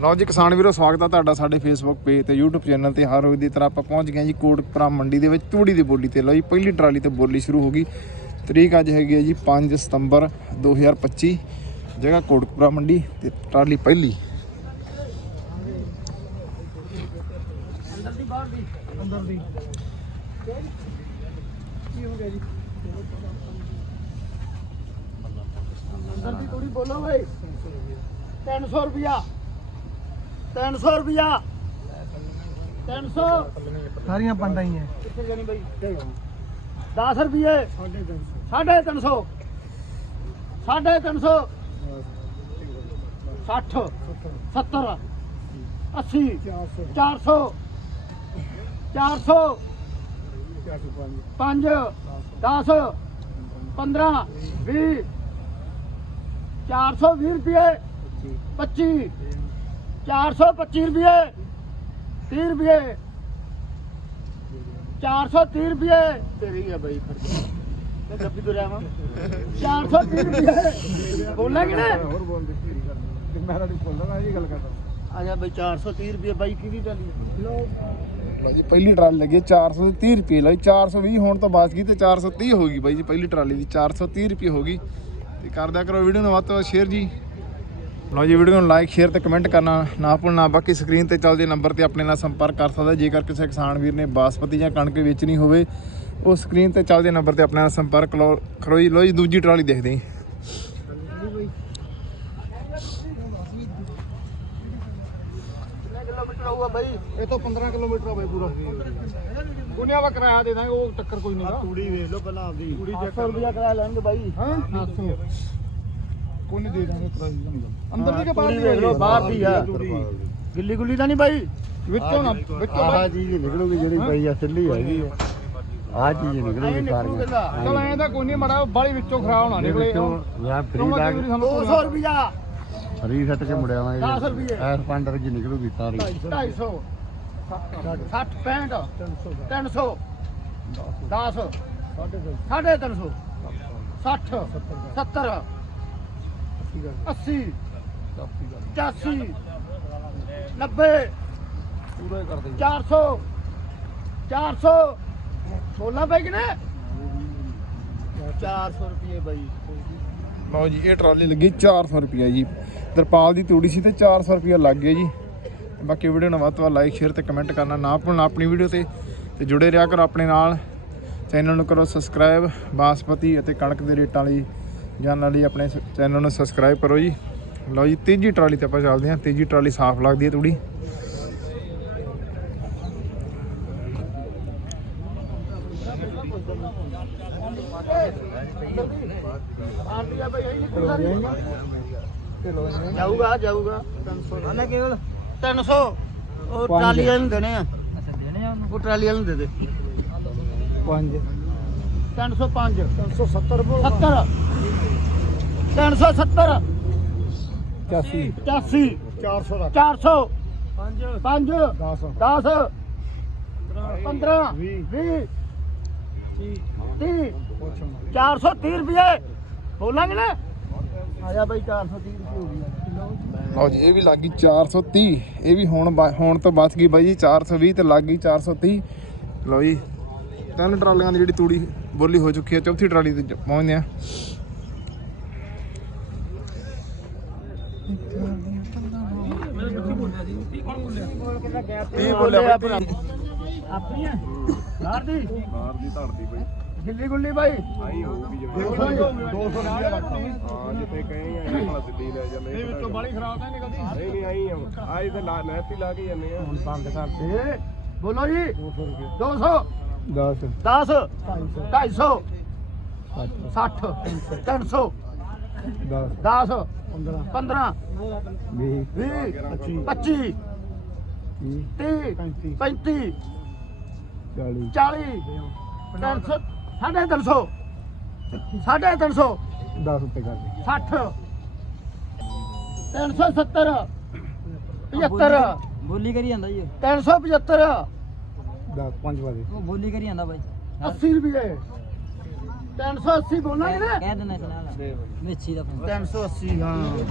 ਲਓ ਜੀ, ਕਿਸਾਨ ਵੀਰੋ, ਸਵਾਗਤ ਹੈ ਤੁਹਾਡਾ ਸਾਡੇ ਫੇਸਬੁੱਕ ਪੇਜ ਤੇ, YouTube ਚੈਨਲ ਤੇ। ਹਰ ਰੋਜ਼ ਦੀ ਤਰ੍ਹਾਂ ਆਪਾਂ ਪਹੁੰਚ ਗਏ ਜੀ ਕੋਟਕਪੁਰਾ ਮੰਡੀ ਦੇ ਵਿੱਚ, ਤੂੜੀ ਦੀ ਬੋਲੀ ਤੇ। ਲਓ ਜੀ, ਪਹਿਲੀ ਟਰਾਲੀ ਤੇ ਬੋਲੀ ਸ਼ੁਰੂ ਹੋ ਗਈ। ਤਰੀਕ ਅੱਜ ਹੈਗੀ ਹੈ ਜੀ 5 ਸਤੰਬਰ 2025 ਜਗ੍ਹਾ ਕੋਟਕਪੁਰਾ ਮੰਡੀ ਤੇ ਟਰਾਲੀ ਪਹਿਲੀ। ਅੰਦਰ ਦੀ ਬਾਹਰ ਦੀ ਅੰਦਰ ਦੀ ਕੀ ਹੋ ਗਿਆ ਜੀ ਅੰਦਰ ਦੀ ਥੋੜੀ ਬੋਲੋ ਭਾਈ 300 ਰੁਪਿਆ 300 ਰੁਪਿਆ 300 ਸਾਰੀਆਂ ਪੰਡਾਂ ਹੀ ਹੈ ਕਿੱਥੇ ਜਾਣੀ ਬਾਈ? 10 ਰੁਪਏ 350 350 60 70 80 400 400 5 10 15 20 420 ਰੁਪਏ 25 425 ਰੁਪਏ। 30 ਰੁਪਏ। 430 ਰੁਪਏ। ਤੇਰੀ ਹੈ ਬਾਈ ਖਰਚਾ ਤੇ ਜੱਬੀ ਤੋਂ ਰਿਆ 430 ਰੁਪਏ। ਬੋਲਾਂ ਕਿ ਨਾ ਹੋਰ ਬੋਲ ਦੇ ਮੈਂ ਤਾਂ ਨਹੀਂ ਬੋਲਦਾ ਇਹ ਗੱਲ ਕਰਦਾ ਆ ਜਾ ਬਾਈ 430 ਰੁਪਏ ਬਾਈ ਕਿਹਦੀ ਟਾਲੀ ਲੋ ਲਓ। ਜੀ ਪਹਿਲੀ ਟਰਾਲੀ ਲੱਗੀ ਹੈ 430 ਰੁਪਏ। ਲਓ ਜੀ 420 ਹੋਣ ਤੋਂ ਬਾਅਦ ਗਈ ਤੇ 430 ਹੋ ਗਈ ਬਾਈ ਜੀ ਪਹਿਲੀ ਟਰਾਲੀ ਦੀ। 430 ਰੁਪਏ ਹੋ ਗਈ। ਤੇ ਕਰਦਿਆ ਕਰੋ ਵੀਡੀਓ ਨੂੰ ਵੱਧ ਤੋਂ ਵੱਧ ਸ਼ੇਅਰ ਜੀ। ਲਓ ਜੀ ਵੀਡੀਓ ਨੂੰ ਲਾਈਕ ਸ਼ੇਅਰ ਤੇ ਕਮੈਂਟ ਕਰਨਾ ਨਾ ਭੁੱਲਣਾ। ਬਾਕੀ ਸਕਰੀਨ ਤੇ ਚੱਲਦੇ ਨੰਬਰ ਤੇ ਆਪਣੇ ਨਾਲ ਸੰਪਰਕ ਕਰ ਸਕਦਾ। ਜੇਕਰ ਕਿਸੇ ਕਿਸਾਨ ਵੀਰ ਨੇ ਬਾਸਪਤੀ ਜਾਂ ਕਣਕ ਵੇਚਣੀ ਹੋਵੇ ਉਹ ਸਕਰੀਨ ਤੇ ਚੱਲਦੇ ਨੰਬਰ ਤੇ ਆਪਣੇ ਨਾਲ ਸੰਪਰਕ ਲਓ। ਕਰੋ ਜੀ ਲਓ ਜੀ ਦੂਜੀ ਟਰਾਲੀ ਦੇਖਦੇ ਹਾਂ ਹੋਊਗਾ ਬਾਈ? ਇਹ ਤੋਂ 15 ਕਿਲੋਮੀਟਰ ਆ ਬਾਈ ਪੂਰਾ। ਦੁਨੀਆ ਵਾ ਕਿਰਾਇਆ ਦੇ ਦਾਂਗੇ ਉਹ ਚੱਕਰ ਕੋਈ ਨਹੀਂ ਤੂੜੀ ਵੇਖ ਲਓ ਪਹਿਲਾਂ ਆਪਦੀ। ਤੂੜੀ check 800 ਰੁਪਏ ਕਿਰਾਇਆ ਲੈਣਗੇ ਬਾਈ। ਹਾਂ। 800 ਕੋਈ ਨਹੀਂ ਦੇ ਦਾਂਗੇ ਦਾ ਨਹੀਂ ਅੰਦਰ ਦੀ ਕੇ ਬਾਹਰ ਦੀ ਵੇਖ ਲਓ ਬਾਹਰ ਦੀ ਆ। ਤੂੜੀ। ਗਿੱਲੀ ਗੁੱਲੀ ਤਾਂ ਨਹੀਂ ਬਾਈ। ਵਿੱਚੋਂ ਨਾ ਵਿੱਚੋਂ ਆਹ ਬਾਹਰ- ਚੀਜ਼ ਨਿਕਲੂਗੀ ਜਿਹੜੀ ਪਈ ਆ ਸਿੱਲੀ ਹੈਗੀ ਆ ਆਹ ਚੀਜ਼ ਐਂ ਨਿਕਲੂਗੀ ਨਿਕਲੂ ਸਾਰੀਆਂ। ਕਹਿੰਦਾ। ਚਲ ਐਂ ਤਾਂ ਕੋਈ ਨਹੀਂ ਮੜਾ ਬਾਲੀ ਵਿੱਚੋਂ ਖਰਾਬ ਨਾ ਨਿਕਲੇ। ਜਾਂ ਫਰੀ ਕਿਉਂ ਦਾ ਕਈ ਵਾਰੀ ਸਾਨੂੰ 200 ਰੁਪਿਆ ਫਰੀ ਸੱਟ ਕੇ ਮੁੜਿਆ ਵਾਂ ਦਸ ਰੁਪਈਏ। ਐਸ ਪੰਡਰ ਜੀ ਨਿਕਲੂਗੀ ਸਾਰੀ। 250 60 65 300 10 ਸਾਢੇ 300 60 70 80 85 90 ਪੂਰਾ ਹੀ ਕਰਦੇ 400 400 ਬੋਲਣਾ ਪਈ ਕਿ ਨਾ? 400 ਰੁਪਏ ਬਾਈ। ਲਓ ਜੀ ਇਹ ਟਰਾਲੀ ਲੱਗੀ 400 ਰੁਪਏ ਜੀ। ਤਰਪਾਲ ਦੀ ਤੂੜੀ ਸੀ ਤੇ 400 ਰੁਪਏ ਲੱਗ ਗਿਆ ਜੀ। ਬਾਕੀ ਵੀਡੀਓ ਨੂੰ ਵੱਧ ਤੋਂ ਵੱਧ ਲਾਈਕ ਸ਼ੇਅਰ ਤੇ ਕਮੈਂਟ ਕਰਨਾ ਨਾ ਭੁੱਲਣਾ ਆਪਣੀ ਵੀਡੀਓ ਤੇ। ਤੇ ਜੁੜੇ ਰਿਹਾ ਕਰੋ ਆਪਣੇ ਨਾਲ। ਚੈਨਲ ਨੂੰ ਕਰੋ ਸਬਸਕ੍ਰਾਈਬ ਬਾਸਪਤੀ ਅਤੇ ਕਣਕ ਦੇ ਰੇਟਾਂ ਲਈ ਜਾਣਨ ਲਈ ਆਪਣੇ ਚੈਨਲ ਨੂੰ ਸਬਸਕ੍ਰਾਈਬ ਕਰੋ ਜੀ। ਲਓ ਜੀ ਤੀਜੀ ਟਰਾਲੀ ਤੇ ਆਪਾਂ ਚੱਲਦੇ ਹਾਂ। ਤੀਜੀ ਟਰਾਲੀ ਸਾਫ਼ ਲੱਗਦੀ ਹੈ ਸਾਰੀ ਜਾਊਗਾ ਜਾਊਗਾ। 300 ਨਾ ਕੇਵਲ 300 ਉਹ ਟਰਾਲੀ ਵਾਲੇ ਨੂੰ ਦੇਣੇ ਆ। ਅੱਛਾ ਦੇਣੇ ਆ ਉਹ ਟਰਾਲੀ ਵਾਲੇ ਨੂੰ ਦੇ ਦੇ। 5 305 370 ਬੋਲ 70 370 81 85 400 ਦਾ 400 5 10 10 15 ਵੀਹ। 20 30 430 ਰੁਪਏ। ਬੋਲਾਂਗੇ ਨਾ। ਆ ਜਾ ਬਾਈ 430 ਰੁਪਏ ਹੋ ਗਈ ਲਓ ਜੀ ਇਹ ਵੀ ਲੱਗ ਗਈ 430 ਇਹ ਵੀ ਹੁਣ ਬਾ- ਹੁਣ ਤੋਂ ਬਚ ਗਈ ਬਾਈ ਜੀ 420 ਤੇ ਲੱਗ ਗਈ 430 ਲਓ ਜੀ ਤਿੰਨ ਟਰਾਲੀਆਂ ਦੀ ਜਿਹੜੀ ਤੂੜੀ ਬੋਲੀ ਹੋ ਚੁੱਕੀ ਹੈ ਚੌਥੀ ਟਰਾਲੀ ਤੇ ਪਹੁੰਚਦੇ ਆ ਕੀ ਬੋਲਿਆ ਭਰਾ ਆਪਣੀ ਹੈ ਬਾਹਰ ਦੀ? ਬਾਹਰ ਦੀ ਧੜਦੀ ਪਈ ਗਿੱਲੀ ਗੁੱਲੀ ਬਾਈ? ਆਈ ਹੋਊਗੀ ਜਿਵੇਂ। 200 ਰੁਪਏ ਰੱਖਾਂਗੇ ਹਾਂ ਜਿੱਥੇ ਕਹੇ ਆ ਇਹ ਭਲਾ ਦਿੱਲੀ ਲੈ ਜਾਂਦੇ ਇਹ ਵਿੱਚੋਂ ਬਾਲੀ ਖਰਾਬ ਤਾਂ ਨਹੀਂ ਕਦੀ। ਨਹੀਂ ਨਹੀਂ ਆਈ ਆ। ਆਈ ਤੇ ਲਾ ਨਹਿਤੀ ਲਾ ਕੇ ਜਾਂਦੇ ਆ। ਹੁਣ ਬੰਦ ਕਰ ਇਹ ਬੋਲੋ ਜੀ। 200 ਰੁਪਏ। 200 10 10 250 250 60 300 10 10 15 15 20 20 25 25 30 30 35 35 40 40 300 ਸਾਢੇ 300 ਸਾਢੇ 300 10 ਉੱਤੇ ਕਰ ਦੇ। 60 370 75 ਬੋਲੀ ਕਰੀ ਜਾਂਦਾ ਜੀ 375 10 5 ਵਜੇ ਉਹ ਬੋਲੀ ਕਰੀ ਜਾਂਦਾ ਬਾਈ। 80 ਰੁਪਏ। 380 ਬੋਲਾਂਗੇ ਨਾ ਕਹਿ ਦਿੰਦਾ ਇਸ ਨਾਲ। ਮੇਛੀ ਦਾ 380 ਹਾਂ।